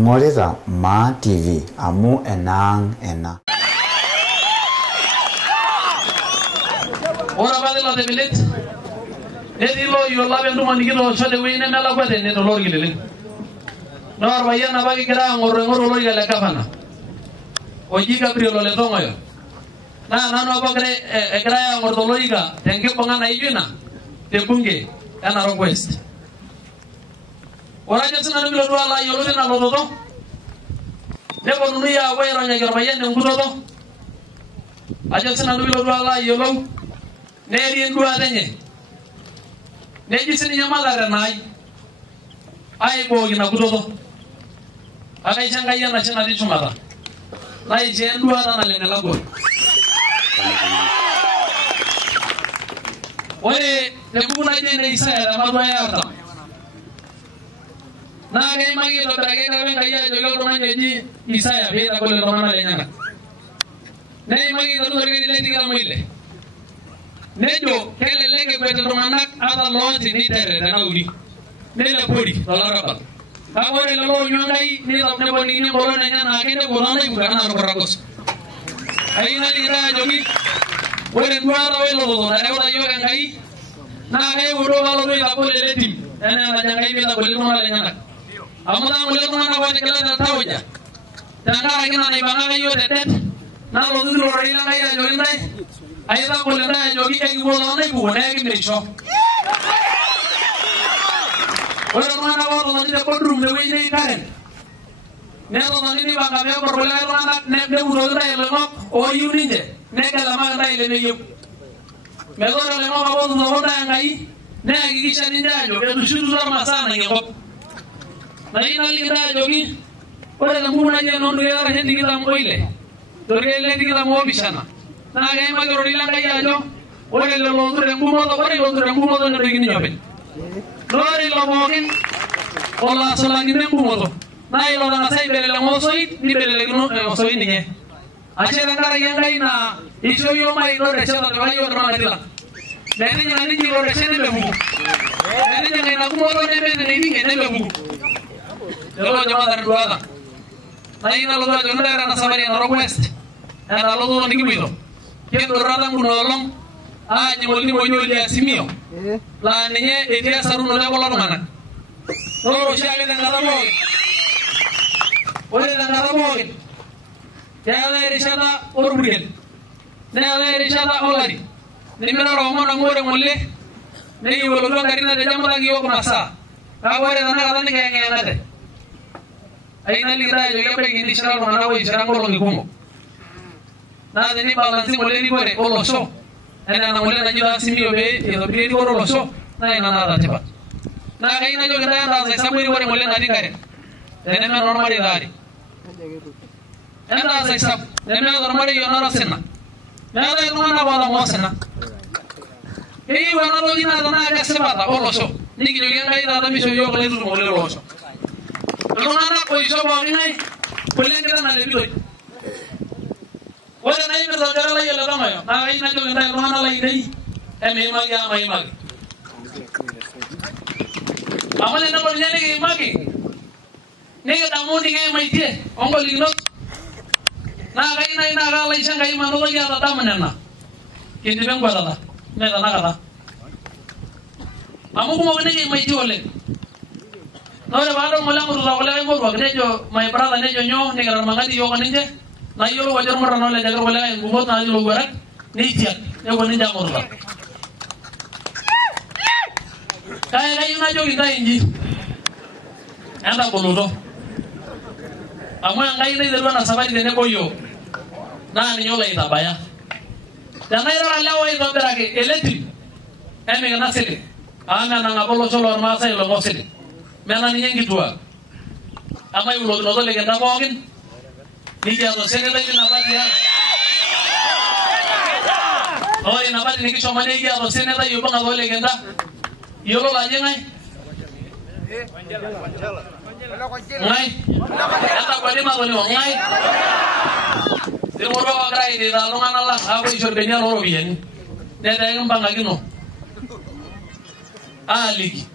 ingorita Ma TV amu enang ena. Ora bade la debilet. Edilo yola bendu manigiro chode wine mela kwate ne dolor gilele. Nor bayana bagi kira ngoro lo gale kafana. Oji Gabriel le tongoyo. Na nano abagre ekra ngoro lo iga tenge pangana ijuna. Te bunge ana request. Ora jesna no lo ala yolo na lo do. Debo nuya wayro nya gor bayane ngudo do. Ajesna no lo ala yolo. Neri ndu adenye. Neji sini nyamala renai. Ai bogi na kudodo. Aga ichanga yana chena di chumara. Nai je ndu ana na lenga lago. Ore tembu na je ne Isaya na madwa yarta. Na ga magi lo berage ga ben kaya jogo ro neji Isaya be da ko le ro na lenga. Nei magi do berage le diga moile. Nejo kele lege kwete romanak ada loji ni tere na uri nela podi dolaraba agora lo nyongai ni la ne boni ni bolo na na kende bolo na yuga na ro ragos ai na lira jogi ore duara we lo do na ora yoga ngai na ngai uro walo be la bole le tim ena na jangai be la bole no na nyana amada mule no na wate kala na tawja tanga ngina na banga yo tetet na lo du ro ila ngai ya jogi ndai Aida boleh dah jogi kayak gimana nih bu, nih gini show. Orang mana orang nanti dapat room dewi ini kan? Nih orang nanti ni bangga dia berboleh orang anak nih dia urut dah lemok, oh you ni je, nih kalau mana dah ini you. Mereka orang lemok apa tu orang dah yang kai, nih gigi cari dah jogi, itu sudah masalah nih kok. Nah ini nanti dah jogi, orang lembu aja non dia orang yang tinggal moile, terkait tinggal mau bisana. Na ga magi ro ila ga yajo ore lo lo re ngumo do ngri ni nyobe lori lo mogin ola solangi ne ngumo do na ilo na sai bele lo soi ni bele le no soi ni ye ache ranga yang ga ina iso yo mai lo re chata de bayo ro na tila neni nyani ni lo re chene be buku neni nyani na ngumo do ne be ni ne be buku lo jama dar duada na ina lo do jonda na sabari na request ana lo do ni kibido kendo radang kunolong nyimoli monyo dia simio la niye etia saruno le bolon mana ro shale dangara mo ore dangara mo tele rishada orbugen tele rishada olari nimero romo na ngore molle nei wolo garina de jamra gi okna sa ka ore dana kada ni ngenge na de aina lira yo yape gi rishada ro na wo isara ngolo ngi kumo na deni balansi mole ni gore oloso ena na mole na jula simio be e do bi gore oloso na ina na da cepat na ga ina jo gada da sa samui gore mole na di gare ene me normali dari ena sa sab ene me normali yo na senna na da no na wala mo senna e wana lo dina da na ga sebata oloso ni gi jo ga da mi so yo gore du mole oloso no na ko iso ba ni nai pulen ga na le bi Wala na yung nagkakala lang yung latang ngayon. Nakakain na yung tayo mga nalaynay. May magi ang may magi. Amal na po niya ni magi. Nika tamu ni ngayon may tiye. Ang balignot. Nakakain na yung nakakala isang kayo manulog yung tataman yan na. Hindi bang bala na. Neta nakata. Amo kumawin na yung may tiyo ulit. Nora balo mo lang kung wala kayo mo. Wag nejo may parada nejo nyo. Nika ramangkat iyo kaninja. Na yolo wajar marano le jagar wala en gumot na yolo barak ni tiat e woni jamor la kay na jogi ta inji anda boludo amwa ngai ne derwa na sabari de ne boyo na ni yola ita baya dana ira la wai do berake eletri eme na sele ana na ngabolo solo ma sai lo mosele mena ni ngi tua amai ulo no le genda bogin ni ya do sene le na batia oi na bati ni kisho mane ya do sene da yuba ngado le genda yolo la ngai ngai ata bali ma bali ngai de moro agrai de da longa na la abo isor benya loro bien de da ngam bangagino ali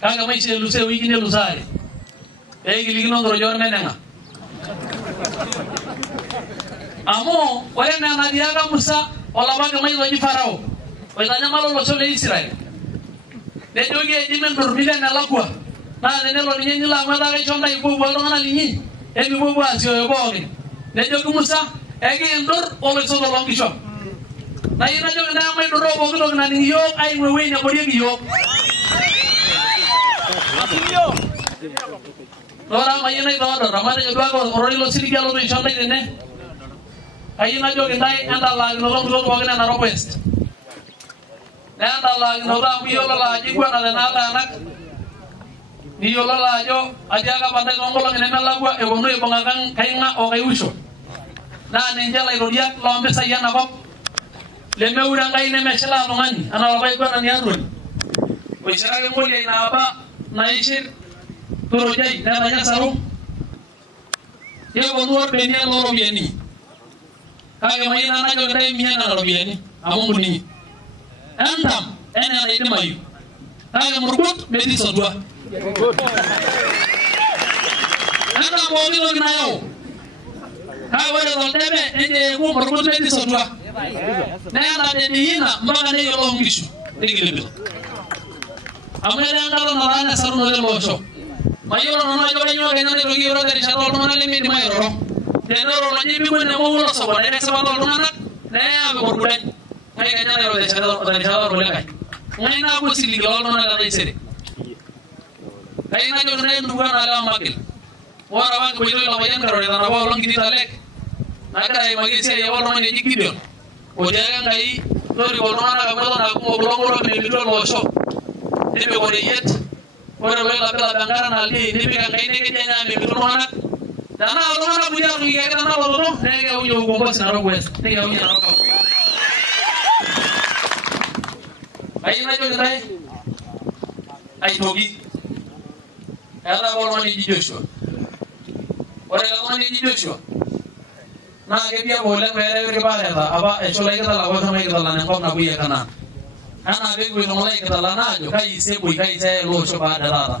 kaga mai se lu se wiki ne lu sai giligino ngoro menenga amo wale na diaga Musa wala baga mai waji Farao wala malo lo sole Israel de jogi jimen dormile na lakwa na ne lo ni la mata ga chonda ibu bolo ngana linyi e bi bo asio e bogi de jogi Musa e gi ndor o lo so lo longi shop na ina jogi na mai do bo ko na ni yo ai we na bodi gi yo Lora mayina ito ramane jodwa ko orori lo sili galo do chonda dene ayina jogi dai anda la no lo do wagna na west anda la no da biyo la ji kwa na na anak ni yo la jo aja ka pandai ngolo ngene na la gua e wono e bongakan kainga o kai uso na ninja la rodia lo ambe sayana bab le me urang kai ne mesela no ngani ana la bai kwa na ni arun o isara ke ngoli na ba na isir turo jai na nanya sarum ye wono be ni lo bieni kage mai na jo dai mi na lo bieni amon ni antam ena na ide mayu kage murkut be di sodwa anda mo ni lo na yo kage wale do tebe ende ko murkut be di sodwa na na de ni na mbaga ne yo lo ngishu digile amere ngalo na na saru no lo so mayoro no jo nyo ke na ro gi ro dari shatol no le mi mayoro de no ro ni bi ko ne mo lo so ba ne se ba lo na ne ya be ko bulan ngai ga na ro de shatol dari shatol le kai ngai na ko sili lo no na la dai sere kai na jo na ndu ga na la makil wara wa ko jo lo bayan karo na ba lo ngi talek na kai magi se ya lo ni jikido o de ga ngai to ri ko na ga mo na ko lo ni mi lo so Debe ko de yet ora lo la bela bangara na li debe ka kai ne ke nya mi biru na dana ro na buja ru ge na lo no ne ge u yo ko ko na ro wes ne ge u na ro ko ai na jo dai ai togi ala bo ni Joshua ora la ni Joshua na ge bia bo le mere ke ba ya aba e chola ge la wa thama ge la na ko na bu ye kana ana be ko no lai kata lana jo kai se bui kai se lo so ba dala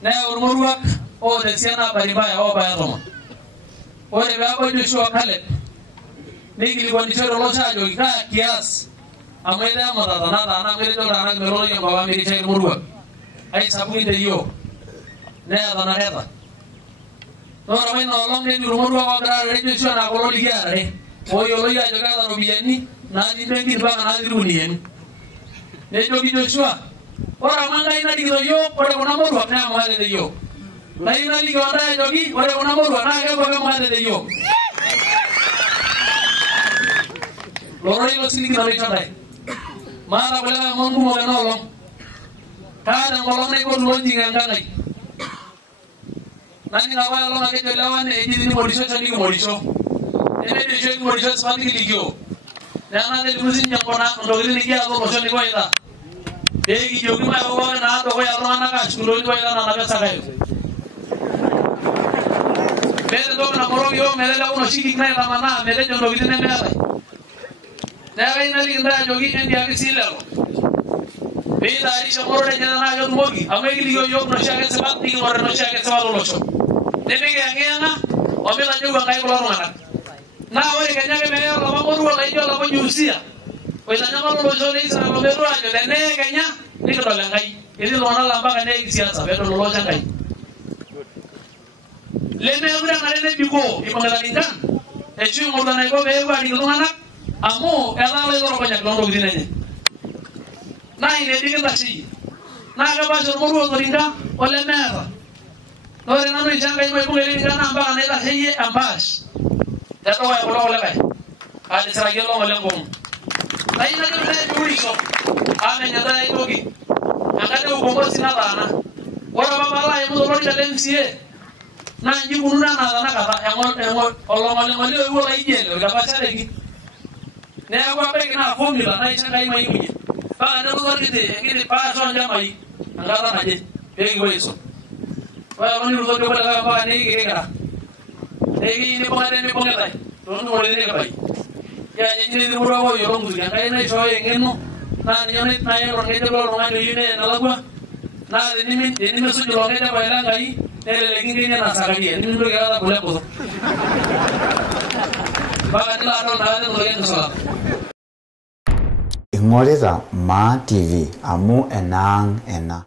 na urmuruak o de siana bari ba ya o ba roma o de ba bo jo kale ni gili ko ni chero lo sa jo ka kias ameda mata na na mere jo na me lo yo ba mi che urmuruak ai sabu de yo ne na heta no ro me no long ni urmuruak ba ra re jo na ko lo liga re o yo lo ya jo ka ro bieni na di bengi ba na di runien ne jogi Joshua ora manga ina di yo ora ko namoro na ma de yo na ina di gonda jogi ora ko namoro na ga ko ma de yo loro lo sili ko ri chadai mara bela mon ko mo no lo ka na ngolo ne ko lo ji nga ngai nani na wa lo na ke lawan e di modiso chali modiso ene de je modiso spati ligio Nana de lusin yang kona ndogri ligi alo roso ni koida. Degi jogi ma o na to ko yaro na ka skulo ni koida na ka sakai. Bele do na moro yo mele la uno shiki na la mana mele jo ndogri ne mele. Daga ina ligi nda jogi en dia kisilo. Bela ari sho moro de na yo mogi. Amegi ligo yo no shaka se bat ni moro no shaka se bat roso. Debe ge ngena o mela jo ga kai ko ro na. Na ore kanya ke me lo moro la yo lo jusia pues anya ko lo so ni sa lo meru ajo de ne kanya ni ko la ngai ini lo na lamba kanya isia sa pero lo ja ngai le me ura ngale ne biko i pangala nindan e chu mo na ko be wa ni lo na amo ela le lo banyak lo ngini ne na ine diga basi na ga ba so moro ko rinda ole mera ore na no janga mo ko le rinda na amba ne la heye ambas dato wa ko lo le ada seragi lo ngolong bom lain na ko na juri so ame nyata ai togi angada ubombo sina bana ora baba la yemu lo di MCA na nji kununa na na kata engol olongole wo la ijele ga pa sare gi ne ko pe na formula na isa kai mai kunyi pa na lo ngite pa so nja mai angada na je pe gi weso wa oni ro do la ba ne gi ga Egi ni pengade ni pengadai, tuan tu boleh ni kepai. Ya jadi ni murah kau yorong tu kan, kaya ni soal yang eno, na ni orang itu orang itu orang ni ni nala gua, na ni suju lo ngene ba ila ngai ele ngini na sakali ni ndo ga bole ko ba ni la no na ne lo yen so Ingoreza Ma TV amu enang ena